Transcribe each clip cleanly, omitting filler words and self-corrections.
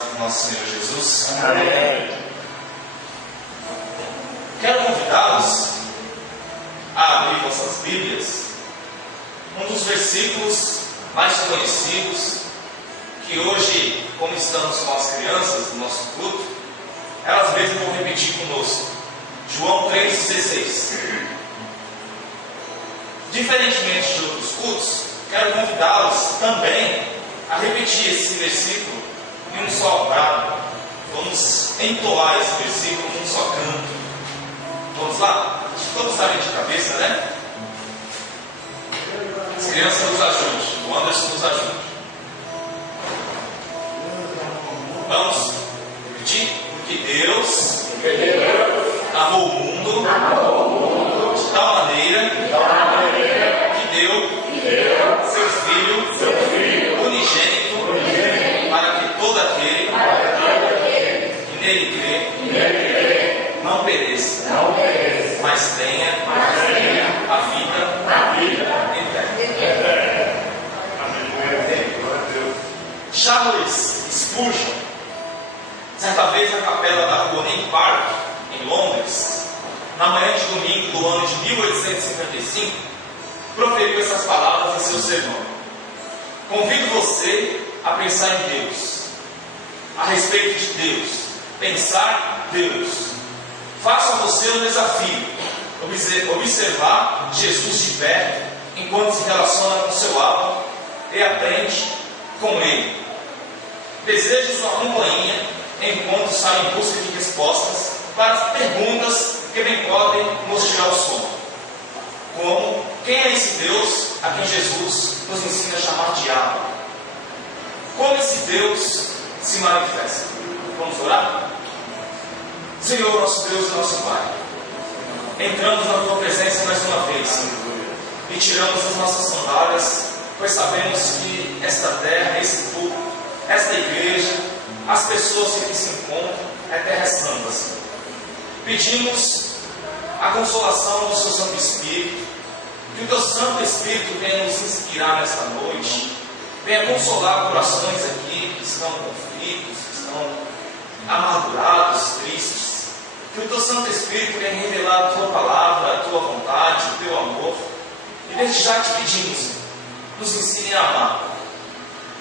Nosso Senhor Jesus. Amém. Quero convidá-los a abrir vossas Bíblias, um dos versículos mais conhecidos, que hoje, como estamos com as crianças do nosso culto, elas mesmas vão repetir conosco. João 3,16. Diferentemente de outros cultos, quero convidá-los também a repetir esse versículo em um só brado. Vamos entoar esse versículo num só canto. Vamos lá? Todos sabem de cabeça, né? As crianças nos ajudem, o Anderson nos ajude. Vamos repetir? Porque Deus amou o mundo de tal maneira que deu seu Filho unigênito para que todo aquele que nele crê não pereça, mas tenha a vida eterna. Charles Spurgeon, certa vez na capela da rua Hyde Park, em Londres, na manhã de domingo do ano de 1855, proferiu essas palavras em seu sermão: convido você a pensar em Deus, a respeito de Deus, pensar Deus. Faça você um desafio: observar Jesus de perto enquanto se relaciona com seu Abba e aprende com Ele. Deseje sua companhia enquanto sai em busca de respostas para as perguntas que bem podem nos tirar o sono. Como: quem é esse Deus a quem Jesus nos ensina a chamar de Abba? Como esse Deus se manifesta? Vamos orar? Senhor, nosso Deus e nosso Pai, entramos na Tua presença mais uma vez e tiramos as nossas sandálias, pois sabemos que esta terra, esse povo, esta igreja, as pessoas que aqui se encontram, é terra santa, Senhor. Pedimos a consolação do Seu Santo Espírito, que o Teu Santo Espírito venha nos inspirar nesta noite, venha consolar corações aqui que estão conflitos, que estão amargurados, tristes. Que o Teu Santo Espírito venha revelar a Tua palavra, a Tua vontade, o Teu amor. E desde já te pedimos, Senhor, nos ensine a amar.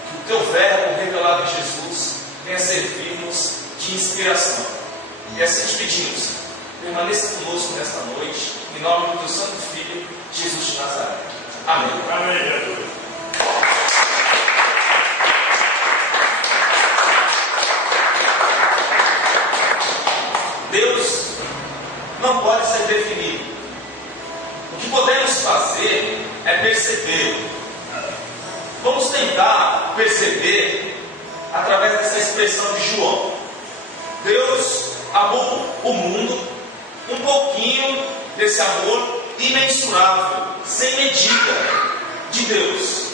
Que o Teu verbo revelado em Jesus venha servir-nos de inspiração. E assim te pedimos, Senhor, permaneça conosco nesta noite, em nome do Teu Santo Filho, Jesus de Nazaré. Amém. Amém. Deus não pode ser definido. O que podemos fazer é perceber. Vamos tentar perceber através dessa expressão de João. Deus amou o mundo, um pouquinho desse amor imensurável, sem medida, de Deus.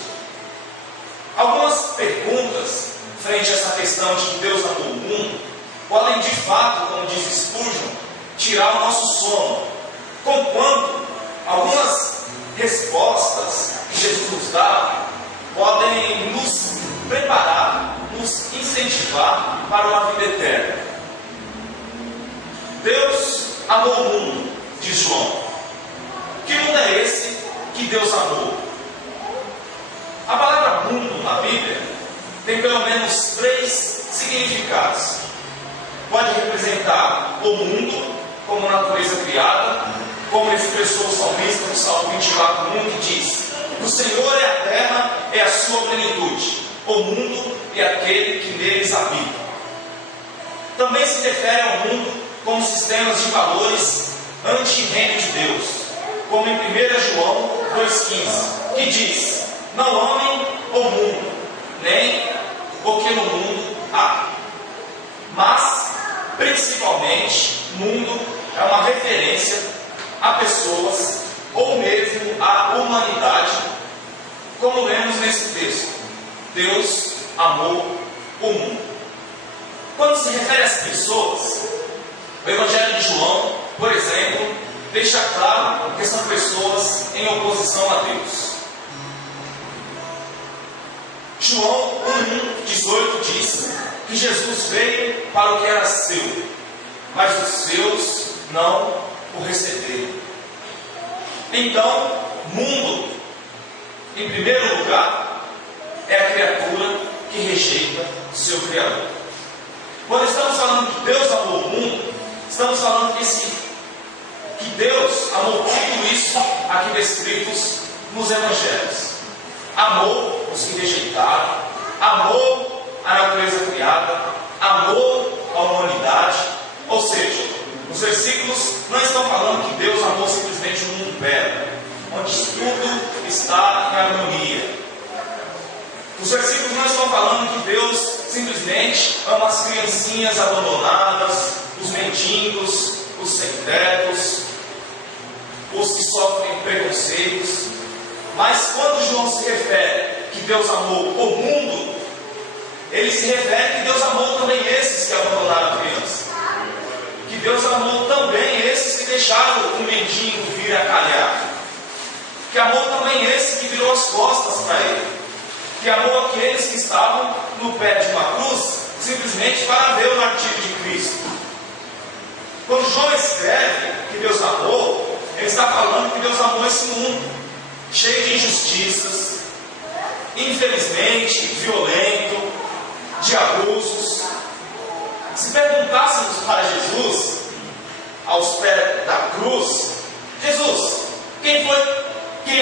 Algumas perguntas frente a essa questão de que Deus amou o mundo podem, de fato, como diz Spurgeon, tirar o nosso sono, conquanto algumas respostas que Jesus nos dá podem nos preparar, nos incentivar para uma vida eterna. Deus amou o mundo, diz João. Que mundo é esse que Deus amou? A palavra mundo na Bíblia tem pelo menos 3 significados. Pode representar o mundo como natureza criada, como expressou o salmista no Salmo 24:1, que diz: o Senhor é a terra, é a sua plenitude, o mundo e aquele que neles habita. Também se refere ao mundo como sistemas de valores anti-reino de Deus, como em 1 João 2,15, que diz: não amem o mundo, nem o que no mundo há. Mas, principalmente, mundo é uma referência a pessoas ou mesmo à humanidade, como lemos nesse texto. Deus amou o mundo. Quando se refere às pessoas, o Evangelho de João, por exemplo, deixa claro que são pessoas em oposição a Deus. João 1:18 diz que Jesus veio para o que era seu, mas os seus não o receberam. Então, mundo, em primeiro lugar, é a criatura que rejeita o seu Criador. Quando estamos falando que Deus amou o mundo, estamos falando que Deus amou tudo isso aqui descritos nos Evangelhos. Amou os que rejeitaram, amou a natureza criada, amou a humanidade. Ou seja, os versículos não estão falando que Deus amou simplesmente um mundo belo, onde tudo está em harmonia. Os versículos não estão falando que Deus simplesmente ama as criancinhas abandonadas, os mendigos, os sem-tetos, os que sofrem preconceitos. Mas quando João se refere que Deus amou o mundo, ele se refere que Deus amou também esses que abandonaram a criança, que Deus amou também esses que deixaram o mendigo vir a calhar, que amou também esse que virou as costas para ele, que amou aqueles que estavam no pé de uma cruz simplesmente para ver o martírio de Cristo. Quando João escreve que Deus amou, ele está falando que Deus amou esse mundo cheio de injustiças, infelizmente violento, de abusos. Se perguntássemos para Jesus, aos pés da cruz: Jesus, quem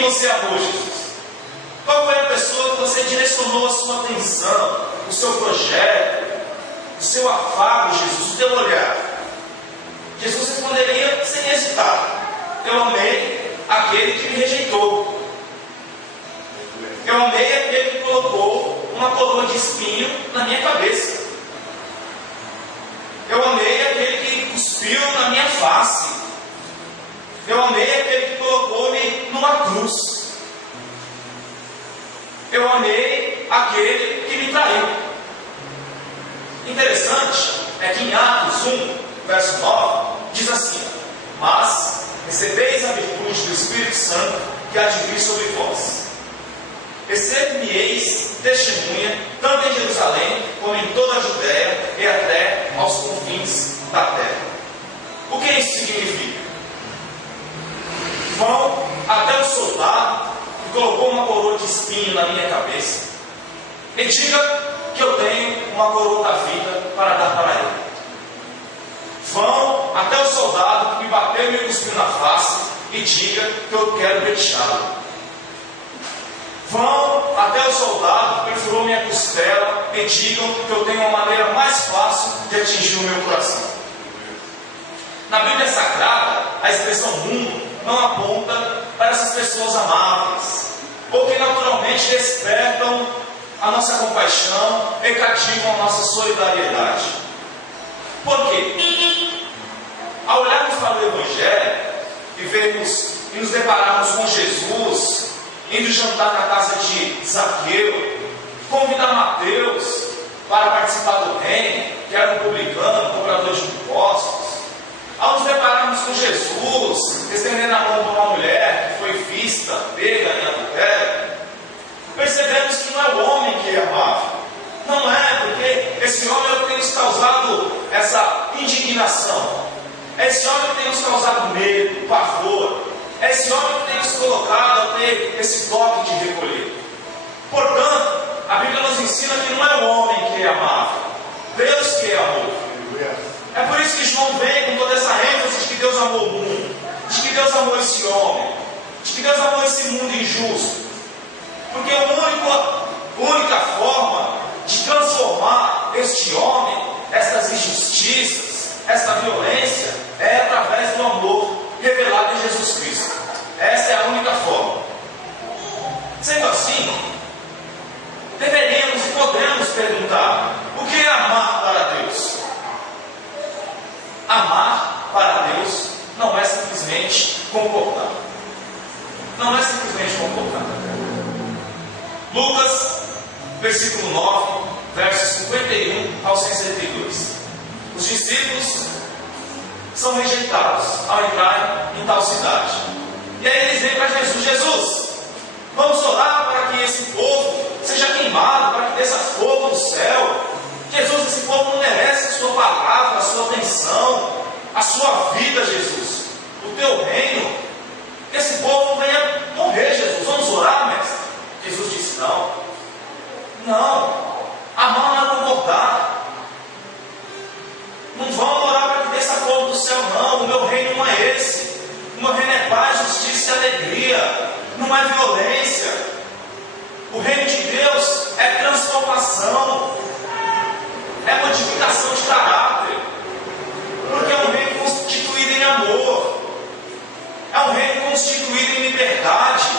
você amou, Jesus? Qual foi a pessoa que você direcionou a sua atenção, o seu projeto, o seu afago, Jesus, o teu olhar? Jesus responderia sem hesitar: eu amei aquele que me rejeitou. Eu amei aquele que colocou uma coroa de espinho na minha cabeça. Eu amei aquele que cuspiu na minha face. Eu amei aquele que colocou-me numa cruz. Eu amei aquele que me traiu. Interessante é que em Atos 1, verso 9, diz assim: mas recebeis a virtude do Espírito Santo que há de vir sobre vós. Receber-me-eis testemunha, tanto em Jerusalém, como em toda a Judéia e até aos confins da terra. O que isso significa? Vão até o soldado que colocou uma coroa de espinho na minha cabeça e diga que eu tenho uma coroa da vida para dar para ele. Vão até o soldado que me bateu e me cuspiu na face e diga que eu quero deixá-lo. Vão até o soldado que perfurou minha costela e digam que eu tenho uma maneira mais fácil de atingir o meu coração. Na Bíblia Sagrada, a expressão mundo não aponta para essas pessoas amáveis, ou que naturalmente despertam a nossa compaixão e cativam a nossa solidariedade. Por quê? Ao olharmos para o Evangelho e vermos e nos depararmos com Jesus indo jantar na casa de Zaqueu, convidar Mateus para participar do reino, que era um publicano, um cobrador de impostos. Ao nos depararmos com Jesus, estendendo a mão para uma mulher que foi vista, pega em adultério, percebemos que não é o homem que é amável. Não é, porque esse homem tem nos causado essa indignação. É esse homem que tem nos causado medo, pavor. É esse homem que tem nos colocado a ter esse toque de recolher. Portanto, a Bíblia nos ensina que não é o homem que é amável, Deus que é amor. É por isso que João vem com toda essa ênfase de que Deus amou o mundo, de que Deus amou esse homem, de que Deus amou esse mundo injusto. Porque a única forma de transformar este homem, estas injustiças, esta violência, é através do amor revelado em Jesus Cristo. Essa é a única forma. Sendo assim, deveríamos e podemos perguntar: o que é amar para Deus? Amar para Deus não é simplesmente concordar. Não é simplesmente concordar. Lucas, versículo 9, versos 51 ao 62. Os discípulos são rejeitados ao entrar em tal cidade. E aí eles vêm para Jesus: Jesus, vamos orar para que esse povo seja queimado, para que desça fogo do céu. Jesus, esse povo não merece a sua palavra, a sua atenção, a sua vida, Jesus, o teu reino. Esse povo venha morrer, Jesus. Vamos orar, mestre? Jesus disse: não. Não. A mão não é concordar. Não vão orar para que desça fogo do céu, não. O meu reino não é esse. O meu reino é paz, justiça e alegria. Não é violência. O reino de Deus é transformação, é modificação de caráter, porque é um reino constituído em amor, é um reino constituído em liberdade,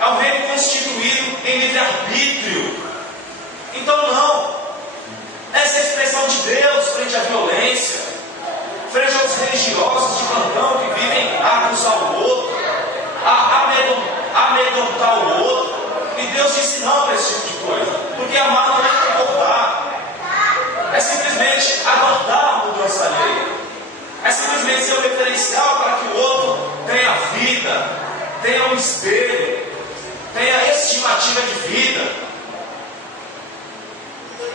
é um reino constituído em livre-arbítrio. Então não, essa é a expressão de Deus frente à violência, frente aos religiosos de plantão que vivem a acusar o outro, a amedrontar o outro. E Deus disse não para esse tipo de coisa, porque amar não é concordar, é simplesmente aguardar a mudança alheia, é simplesmente ser um referencial para que o outro tenha vida, tenha um espelho, tenha estimativa de vida.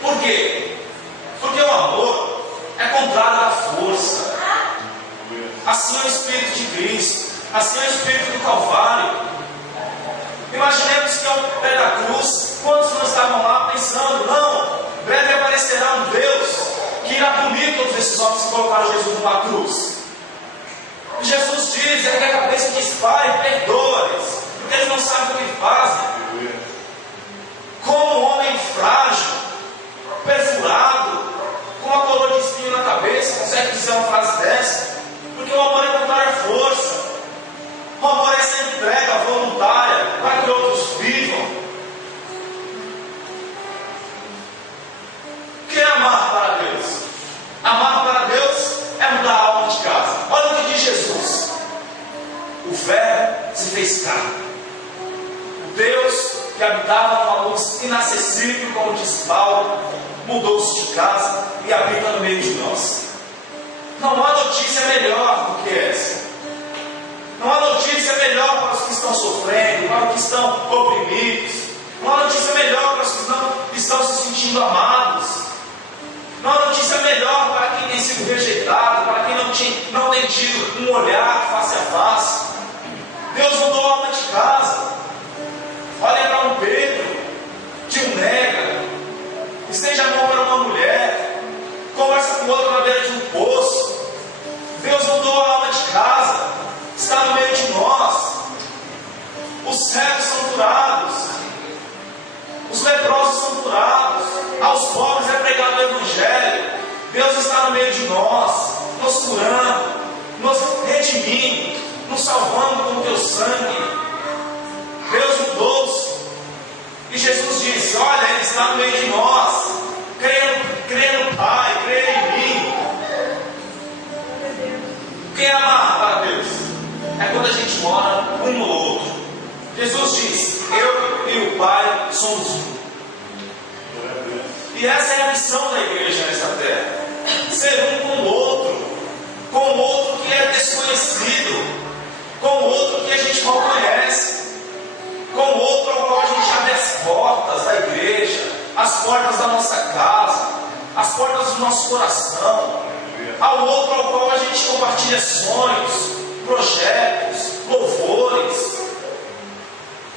Por quê? Porque o amor é contrário à força. Assim é o Espírito de Cristo, assim é o Espírito do Calvário. Imaginemos que ao pé da cruz, quantos não estavam lá pensando: não, breve aparecerá um Deus que irá punir todos esses homens que colocaram Jesus numa cruz. E Jesus diz: ergue a cabeça e diz: Pai, perdoa-lhes, porque eles não sabem o que fazem. Como um homem frágil, perfurado, com uma coroa de espinho na cabeça, consegue dizer uma frase dessa? Porque o amor é contrário à força. O amor é essa entrega voluntária para que outros vivam. O que é amar para Deus? Amar para Deus é mudar a alma de casa. Olha o que diz Jesus: o Verbo se fez carne. O Deus que habitava numa luz inacessível, como diz Paulo, mudou-se de casa e habita no meio de nós. Não há notícia melhor do que essa. Não há notícia melhor para os que estão sofrendo, para os que estão oprimidos. Não há notícia melhor para os que não estão se sentindo amados. Não há notícia melhor para quem tem sido rejeitado, para quem não tem tido um olhar face a face. Deus mudou a alma de casa. Olha para um Pedro, de um nega, estende a mão para uma mulher, conversa com outro na beira de um poço. Deus mudou a alma de casa, está no meio de nós. Os cegos são curados, os leprosos são curados, aos pobres é pregado o Evangelho. Deus está no meio de nós, nos curando, nos redimindo, nos salvando com o teu sangue. Deus mudou-se. E Jesus disse: olha, Ele está no meio de nós. Creia no Pai, creia em mim. Quem é amar para Deus? É quando a gente mora um no outro. Jesus diz: eu e o Pai somos um. E essa é a missão da igreja nesta terra: ser um com o outro que é desconhecido, com o outro que a gente mal conhece, com o outro ao qual a gente abre as portas da igreja, as portas da nossa casa, as portas do nosso coração, ao outro ao qual a gente compartilha sonhos, projetos, louvores.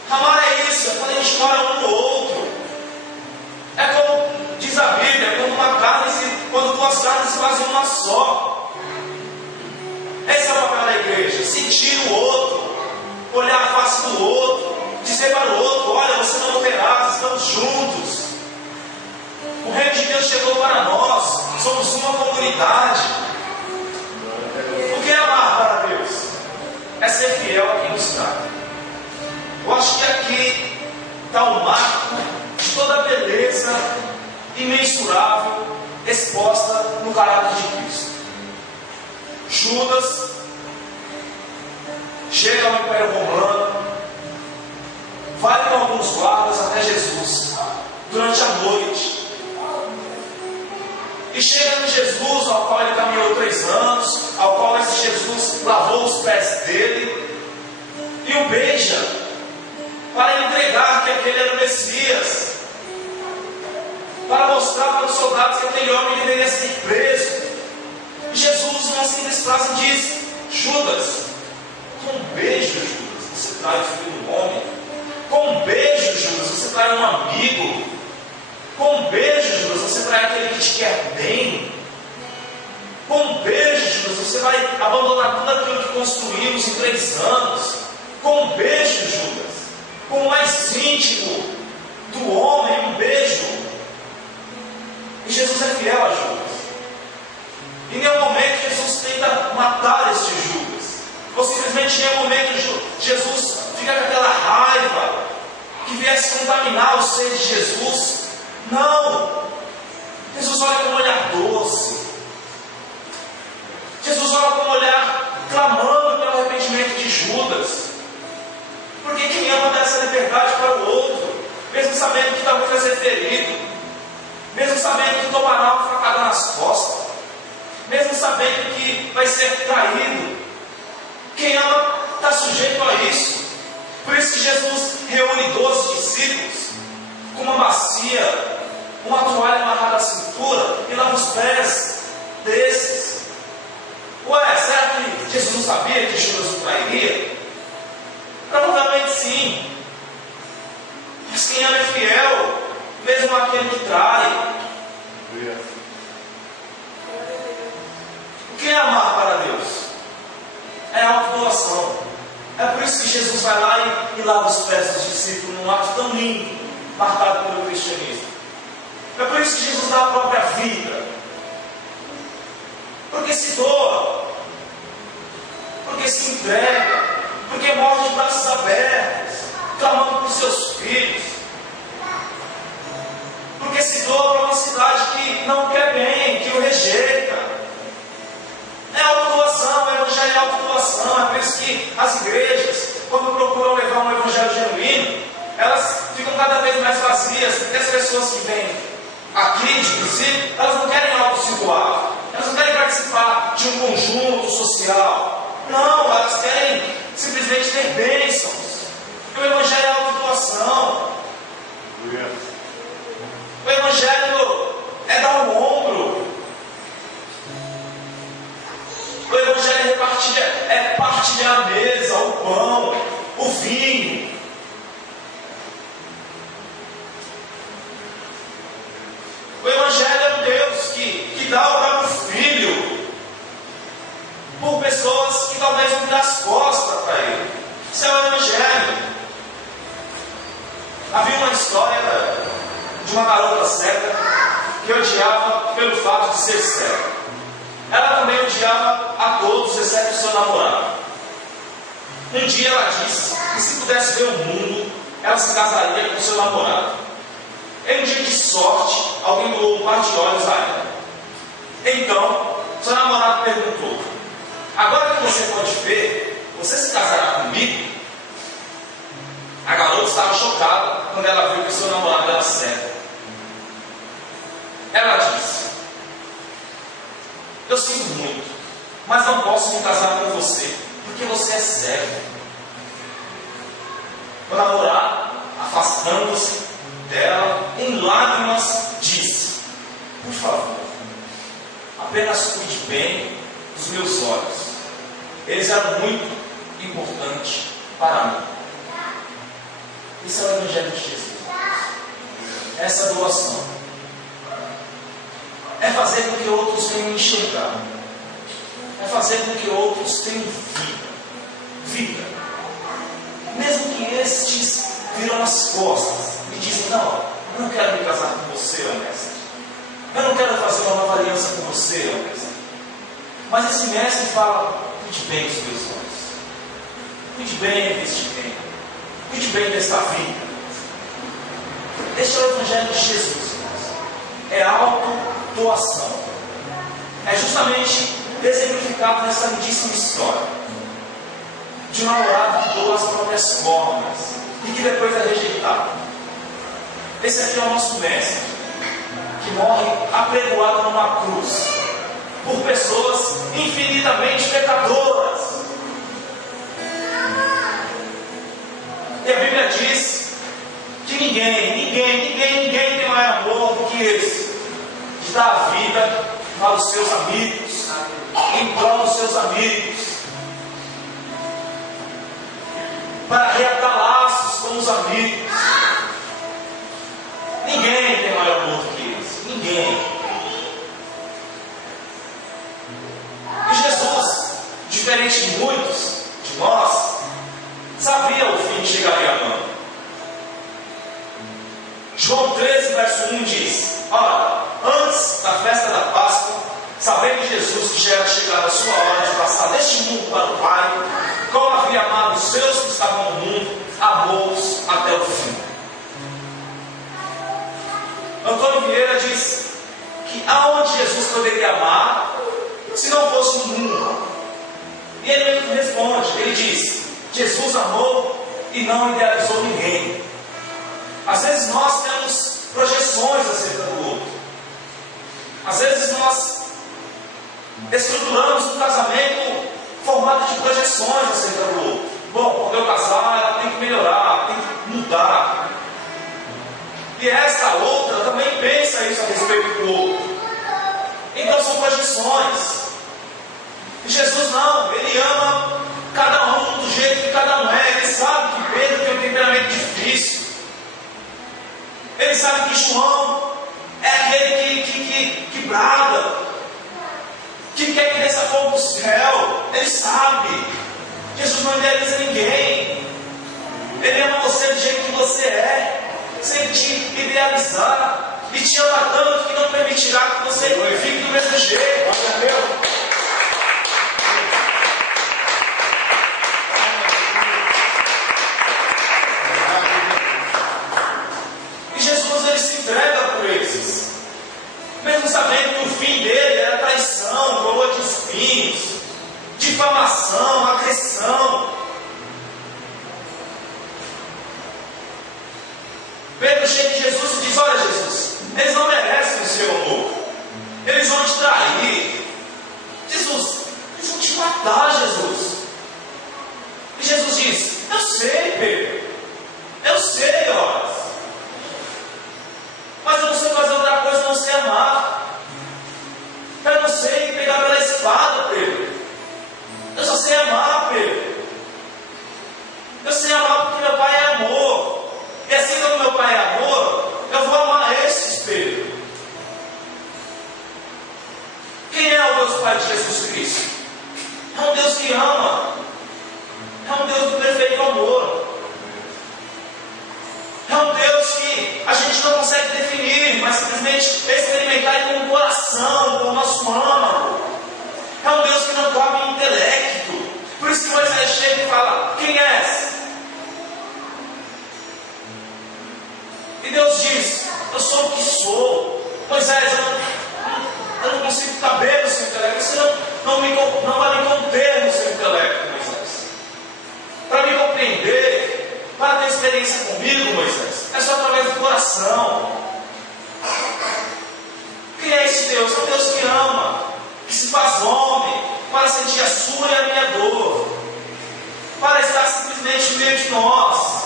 Amar é isso, é quando a gente mora um no outro. É como diz a Bíblia, é quando duas carnes se fazem uma só. Esse é o papel da igreja: sentir o outro, olhar a face do outro, dizer para o outro: olha, você não morrerá, estamos juntos. O reino de Deus chegou para nós, somos uma comunidade. O que é amar para Deus? É ser fiel a quem nos trata. Eu acho que aqui está o marco de toda a beleza imensurável exposta no caráter de Cristo. Judas chega ao Império Romano, vai com alguns guardas até Jesus durante a noite, e chega em Jesus, ao qual ele caminhou 3 anos, ao qual esse Jesus lavou os pés dele e o beija para entregar que aquele era o Messias. para mostrar para os soldados que aquele homem deveria ser preso. E Jesus, numa simples frase, diz: Judas, com um beijo, Judas, você trai o filho do homem. Com um beijo, Judas, você trai um amigo. Com um beijo, Judas, você trai aquele que te quer bem. Com um beijo, Judas, você vai abandonar tudo aquilo que construímos em 3 anos. Com um beijo, Judas, com o mais íntimo do homem, um beijo. E Jesus é fiel a Judas. Em nenhum momento Jesus tenta matar este Judas. Ou simplesmente em nenhum momento Jesus fica com aquela raiva que viesse contaminar o ser de Jesus. Não! Jesus olha com um olhar doce. Jesus olha com um olhar clamando pelo arrependimento de Judas. Porque quem ama dá essa liberdade para o outro, mesmo sabendo que talvez vai ser ferido, mesmo sabendo que tomará uma facada nas costas, mesmo sabendo que vai ser traído. Quem ama está sujeito a isso. Por isso que Jesus reúne 12 discípulos com uma bacia, uma toalha amarrada à cintura e lava os pés desses. Ué, será que Jesus não sabia que Judas o trairia? Provavelmente sim. Mas quem ama é fiel, mesmo aquele que trai. O que é amar para Deus? É autodoação. É por isso que Jesus vai lá e lava os pés dos discípulos num ato tão lindo, marcado pelo cristianismo. É por isso que Jesus dá a própria vida. Porque se doa, porque se entrega, porque morre de braços abertos, clamando por seus filhos, porque se doa para uma cidade que não quer bem, que o rejeita. É autodoação, o evangelho é autodoação. É por isso que as igrejas, quando procuram levar um evangelho genuíno, elas ficam cada vez mais vazias, porque as pessoas que vêm aqui, inclusive, elas não querem algo se doar, elas não querem participar de um conjunto social. Não, elas querem simplesmente ter bênçãos. O evangelho é autodoação. O evangelho é dar o ombro. O evangelho é partilhar a mesa, o pão, o vinho. O evangelho é um Deus que dá o próprio filho por pessoas que talvez não dê as costas para ele. Isso é o evangelho. Havia uma história de uma garota cega que odiava pelo fato de ser cega. Ela também odiava a todos, exceto o seu namorado. Um dia ela disse que se pudesse ver o mundo, ela se casaria com o seu namorado. Em um dia de sorte, alguém doou um par de olhos a ela. Então, seu namorado perguntou: agora que você pode ver, você se casará comigo? A garota estava chocada quando ela viu que seu namorado era cego. Ela disse: eu sinto muito, mas não posso me casar com você, porque você é cego. O namorado, afastando-se dela, em lágrimas, disse: por favor, apenas cuide bem dos meus olhos. Eles eram muito importantes para mim. Esse é o evangelho de Jesus. Essa doação é fazer com que outros venham enxergar, é fazer com que outros tenham vida. Vida. Mesmo que estes viram as costas e dizem: não, eu não quero me casar com você, ó mestre. Eu não quero fazer uma nova aliança com você, ó mestre. Mas esse mestre fala: cuide bem dos meus olhos, cuide bem deste bem, cuide bem desta vida. Este é o evangelho de Jesus. É autodoação. É justamente exemplificado nessa lindíssima história de um namorado que doa as próprias cordas e que depois é rejeitado. Esse aqui é o nosso mestre, que morre apregoado numa cruz por pessoas infinitamente pecadoras. E a Bíblia diz que ninguém tem maior amor do que esse, de dar a vida para os seus amigos, em prol dos seus amigos, para reatar laços com os amigos. Ninguém tem maior amor do que esse. Ninguém. E Jesus, diferente de muitos de nós, sabia o fim que chegaria a mão. João 13, verso 1 diz: ora, antes da festa da Páscoa, sabendo Jesus que já era chegada a sua hora de passar deste mundo para o Pai, como havia amado os seus que estavam no mundo, amou-os até o fim. Antônio Vieira diz que aonde Jesus poderia amar, se não fosse no mundo? E ele mesmo responde, ele diz: Jesus amou e não idealizou ninguém. Às vezes nós temos projeções acerca do outro. Às vezes nós estruturamos um casamento formado de projeções acerca do outro. Bom, quando eu casar, ela tem que melhorar, tem que mudar. E essa outra também pensa isso a respeito do outro. Então são projeções. E Jesus não, ele ama cada um do jeito que cada um é. Ele sabe que Pedro tem um temperamento difícil. Ele sabe que João é aquele que brada, que quer que desça fogo do céu. Ele sabe. Jesus não idealiza ninguém. Ele ama você do jeito que você é, sem te idealizar. E te ama tanto que não permitirá que você fique do mesmo jeito. E Jesus, ele se entrega por esses, mesmo sabendo que o fim dele era traição, coroa de espinhos, difamação, agressão. Pedro chega em Jesus e diz: olha, Jesus, eles não merecem o seu amor, eles vão te trair. Jesus, eles vão te matar, Jesus. E Jesus diz: eu sei, Pedro, eu sei, ó, mas eu não sei fazer outra coisa, não sei amar. Eu não sei pegar pela espada, Pedro. Eu só sei amar, Pedro. Eu sei amar porque meu pai é amor. E assim como meu pai é amor, eu vou amar esses, Pedro. Quem é o Deus Pai de Jesus Cristo? É um Deus que ama. É um Deus do perfeito amor. É um Deus que a gente não consegue definir, mas simplesmente experimentar com o coração, com o nosso âmago. É um Deus que não dorme em intelecto. Por isso que Moisés chega e fala: quem és? E Deus diz: eu sou o que sou. Moisés, eu não consigo caber no seu intelecto. Você não vai me conter no seu intelecto, Moisés. Para me compreender, para ter experiência comigo, Moisés, é só através do coração. Quem é esse Deus? É um Deus que ama, que se faz homem, para sentir a sua e a minha dor, para estar simplesmente no meio de nós.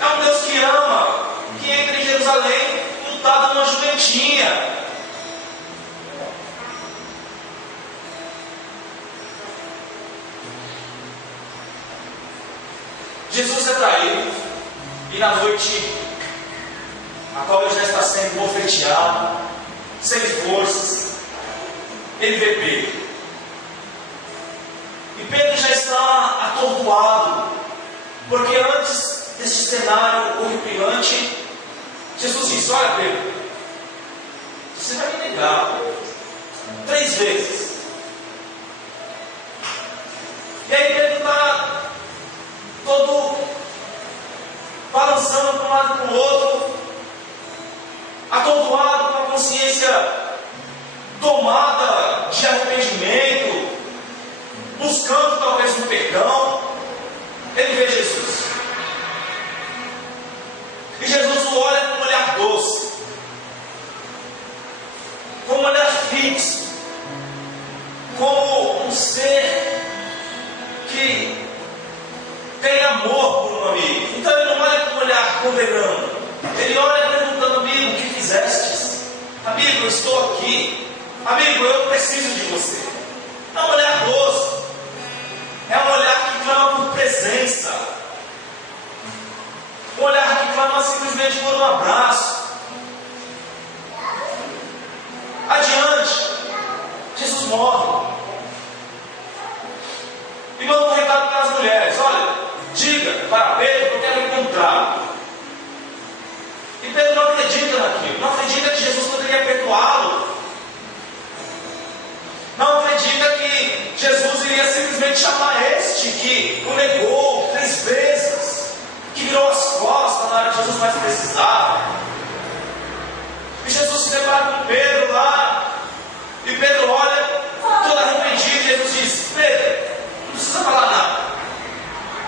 É um Deus que ama, que entra em Jerusalém montado numa jumentinha. Jesus é traído, e na noite a qual ele já está sendo bofeteado, sem forças, ele vê Pedro. E Pedro já está atordoado, porque antes desse cenário horripilante, Jesus disse: olha, Pedro, você vai me negar 3 vezes. E aí Pedro está todo balançando para um lado e para o outro, atordoado, com a consciência tomada de arrependimento, buscando talvez um perdão. Ele vê Jesus. E Jesus o olha com um olhar doce, com um olhar fixo, como um ser que tem amor por um amigo. Então ele não olha com um olhar condenando, ele olha perguntando: amigo, aqui, amigo, eu preciso de você. É um olhar doce, é um olhar que clama por presença, um olhar que clama simplesmente por um abraço. Adiante, Jesus morre e manda um recado para as mulheres: olha, diga para Pedro que eu quero encontrá-lo. E Pedro não acredita naquilo, não acredita que Jesus poderia perdoá-lo, não acredita que Jesus iria simplesmente chamar este que o negou 3 vezes, que virou as costas na hora que Jesus mais precisava. E Jesus se depara com Pedro lá, e Pedro olha todo arrependido, e Jesus diz: Pedro, não precisa falar nada,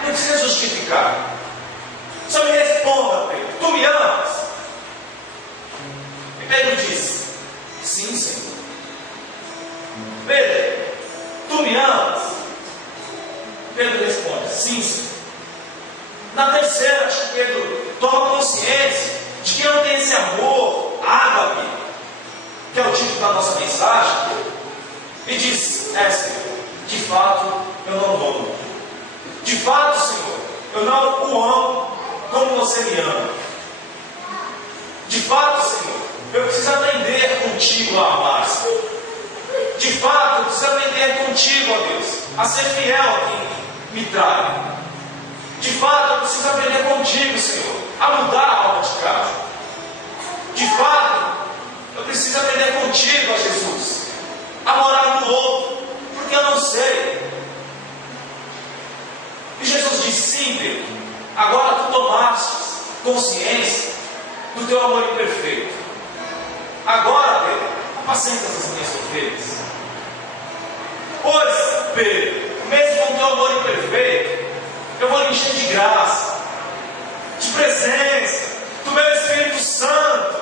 não precisa justificar, só me responda, Pedro, tu me amas? E Pedro diz: sim, Senhor. Pedro, tu me amas? Pedro responde: sim, Senhor. Na terceira, acho que Pedro toma consciência de que não tem esse amor ágape, que é o título da nossa mensagem, e diz: Senhor, de fato eu não o amo. De fato, Senhor, eu não o amo como você me ama. De fato, Senhor, eu preciso aprender contigo a amar, Senhor. De fato, eu preciso aprender contigo, ó Deus, a ser fiel a quem me trai. De fato, eu preciso aprender contigo, Senhor, a mudar a alma de casa. De fato, eu preciso aprender contigo, ó Jesus, a morar no outro, porque eu não sei. E Jesus diz: sim, Pedro, agora tu tomaste consciência do teu amor imperfeito. Agora, Pedro, apacenta as minhas ovelhas. Pois, Pedro, mesmo com o teu amor imperfeito, eu vou lhe encher de graça, de presença, do meu Espírito Santo,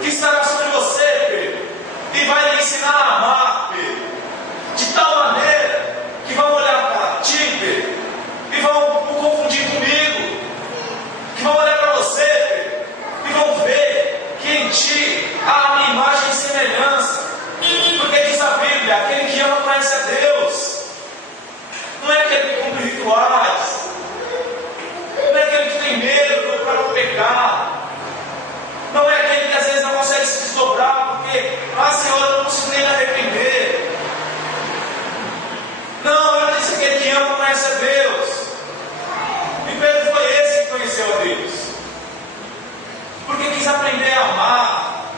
que estará sobre você, Pedro, e vai lhe ensinar a amar, Pedro, de tal maneira que vão olhar para ti, Pedro, e vão o confundir comigo, que vão olhar para você, Pedro, e vão ver que em ti há a minha imagem e semelhança. Porque diz a Bíblia: aquele que ama conhece a Deus. Não é aquele que cumpre rituais, não é aquele que tem medo para não pecar, não é aquele que às vezes não consegue se desdobrar porque: Senhor, eu não consigo nem me arrepender. Não, ele disse: aquele que ama conhece a Deus. E Pedro foi esse que conheceu a Deus, porque quis aprender a amar,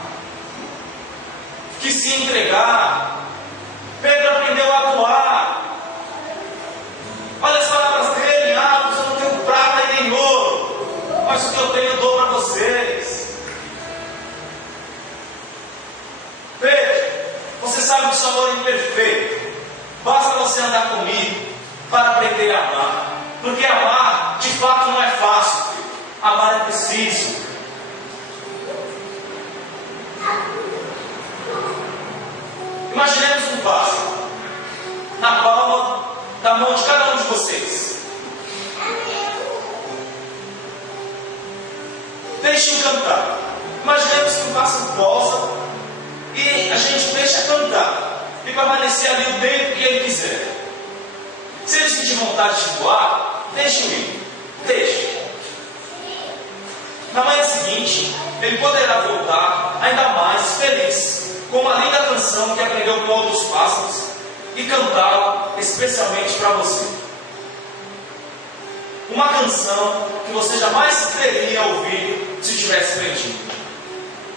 quis se entregar. Pedro aprendeu a doar. Olha as palavras dele: eu não tenho prata e nem ouro, mas o que eu tenho eu dou para vocês. Pedro, você sabe que o seu amor é imperfeito. Basta você andar comigo para aprender a amar. Porque amar, de fato, não é fácil, Pedro. Amar é preciso. Imaginemos um vaso na palma da mão de cada um de vocês. Deixe-o cantar. Imaginemos que o pássaro pousa e a gente deixa cantar e permanecer ali o tempo que ele quiser. Se ele sentir vontade de voar, deixe-o ir. Deixe. Na manhã seguinte, ele poderá voltar ainda mais feliz com uma linda canção que aprendeu com outros pássaros e cantá-la especialmente para você. Uma canção que você jamais teria ouvido se tivesse aprendido.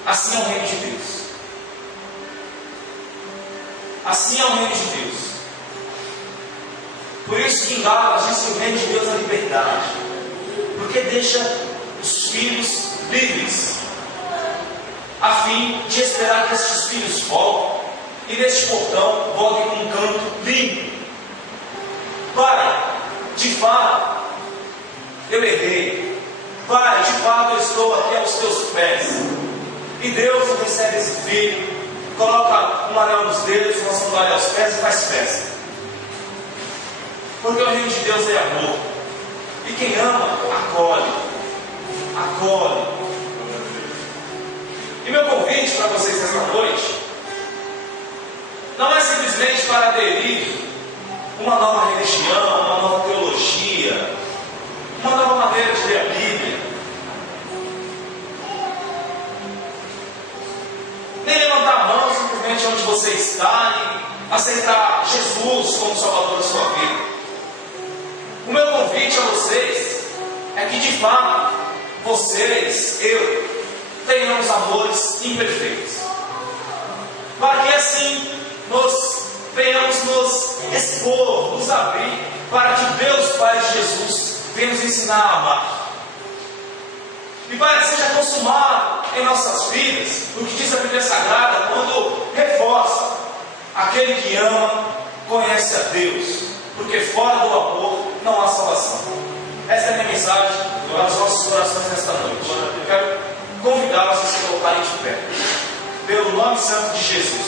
Assim é o reino de Deus. Assim é o reino de Deus. Por isso que em Gálatas diz que o reino de Deus é a liberdade, porque deixa os filhos livres, a fim de esperar que estes filhos voltem, e neste portão voltem com um canto limpo. Pai, de fato, eu errei. Pai, de fato, eu estou aqui aos teus pés. E Deus recebe esse filho, coloca um anel nos dedos, uma sandália aos pés e faz festa. Porque o reino de Deus é amor. E quem ama, acolhe. Acolhe. E meu convite para vocês esta noite não é simplesmente para aderir uma nova religião, uma nova teologia, uma nova maneira de ler a Bíblia, nem levantar a mão simplesmente onde você está e aceitar Jesus como Salvador da sua vida. O meu convite a vocês é que de fato vocês, eu, tenhamos amores imperfeitos, para que assim nós venhamos nos expor, nos abrir, para que Deus Pai de Jesus venha nos ensinar a amar, e para que seja consumado em nossas vidas o que diz a Bíblia Sagrada, quando reforça: aquele que ama conhece a Deus, porque fora do amor não há salvação. Esta é a minha mensagem para os nossos corações nesta noite. Eu quero convidá-los a se colocarem de pé, pelo nome santo de Jesus.